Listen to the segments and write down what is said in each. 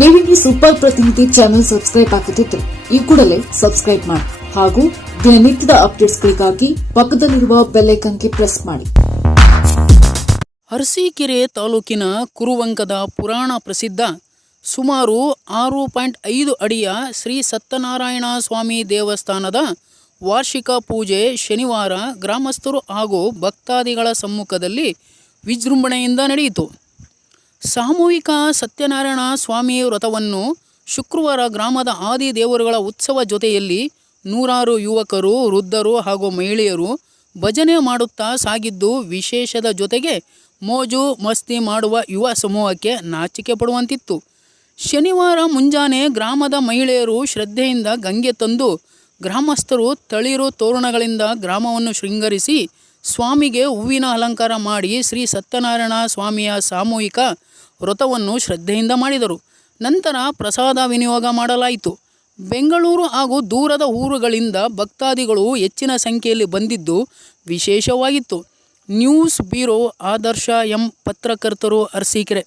ನೀವಿಲ್ಲಿ ಸೂಪರ್ ಪ್ರತಿನಿಧಿ channel subscribe ಆಗುತ್ತಿತ್ತು ಈ ಕೂಡಲೇ ಸಬ್ಸ್ಕ್ರೈಬ್ ಮಾಡಿ. ಹಾಗೂ ದಿನನಿತ್ಯದ ಅಪ್ಡೇಟ್ಸ್ಗಳಿಗಾಗಿ ಪಕ್ಕದಲ್ಲಿರುವ ಬೆಲ್ ಐಕನ್ಗೆ ಪ್ರೆಸ್ ಮಾಡಿ. ಅರಸೀಕೆರೆ ತಾಲೂಕಿನ ಕುರುವಂಕದ ಪುರಾಣ ಪ್ರಸಿದ್ಧ ಸುಮಾರು ಆರು ಪಾಯಿಂಟ್ ಐದು ಅಡಿಯ ಶ್ರೀ ಸತ್ಯನಾರಾಯಣ ಸ್ವಾಮಿ ದೇವಸ್ಥಾನದ ವಾರ್ಷಿಕ ಪೂಜೆ ಶನಿವಾರ ಗ್ರಾಮಸ್ಥರು ಹಾಗೂ ಭಕ್ತಾದಿಗಳ ಸಮ್ಮುಖದಲ್ಲಿ ವಿಜೃಂಭಣೆಯಿಂದ ನಡೆಯಿತು. ಸಾಮೂಹಿಕ ಸತ್ಯನಾರಾಯಣ ಸ್ವಾಮಿ ವ್ರತವನ್ನು ಶುಕ್ರವಾರ ಗ್ರಾಮದ ಆದಿ ದೇವರುಗಳ ಉತ್ಸವ ಜೊತೆಯಲ್ಲಿ ನೂರಾರು ಯುವಕರು, ವೃದ್ಧರು ಹಾಗೂ ಮಹಿಳೆಯರು ಭಜನೆ ಮಾಡುತ್ತಾ ಸಾಗಿದ್ದು, ವಿಶೇಷದ ಜೊತೆಗೆ ಮೋಜು, ಮಸ್ತಿ ಮಾಡುವ ಯುವ ಸಮೂಹಕ್ಕೆ ನಾಚಿಕೆ ಪಡುವಂತಿತ್ತು. ಶನಿವಾರ ಮುಂಜಾನೆ ಗ್ರಾಮದ ಮಹಿಳೆಯರು ಶ್ರದ್ಧೆಯಿಂದ ಗಂಗೆ ತಂದು ಗ್ರಾಮಸ್ಥರು ತಳಿರು ತೋರಣಗಳಿಂದ ಗ್ರಾಮವನ್ನು ಶೃಂಗರಿಸಿ ಸ್ವಾಮಿಗೆ ಹೂವಿನ ಅಲಂಕಾರ ಮಾಡಿ ಶ್ರೀ ಸತ್ಯನಾರಾಯಣ ಸ್ವಾಮಿಯ ಸಾಮೂಹಿಕ ವ್ರತವನ್ನು ಶ್ರದ್ಧೆಯಿಂದ ಮಾಡಿದರು. ನಂತರ ಪ್ರಸಾದ ವಿನಿಯೋಗ ಮಾಡಲಾಯಿತು. ಬೆಂಗಳೂರು ಹಾಗೂ ದೂರದ ಊರುಗಳಿಂದ ಭಕ್ತಾದಿಗಳು ಹೆಚ್ಚಿನ ಸಂಖ್ಯೆಯಲ್ಲಿ ಬಂದಿದ್ದು ವಿಶೇಷವಾಗಿತ್ತು. ನ್ಯೂಸ್ ಬ್ಯೂರೋ ಆದರ್ಶ ಎಂ ಪತ್ರಕರ್ತರು ಅರಸೀಕೆರೆ.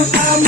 I'm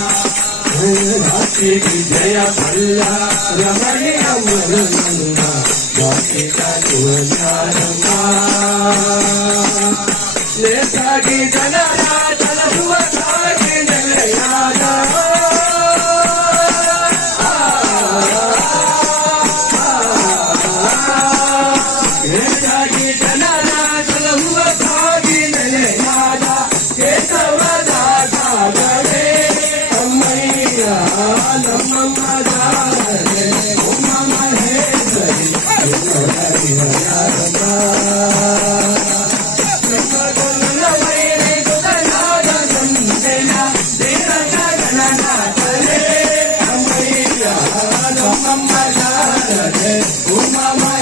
विजय पल्ला रमणी अमर नंदा Uma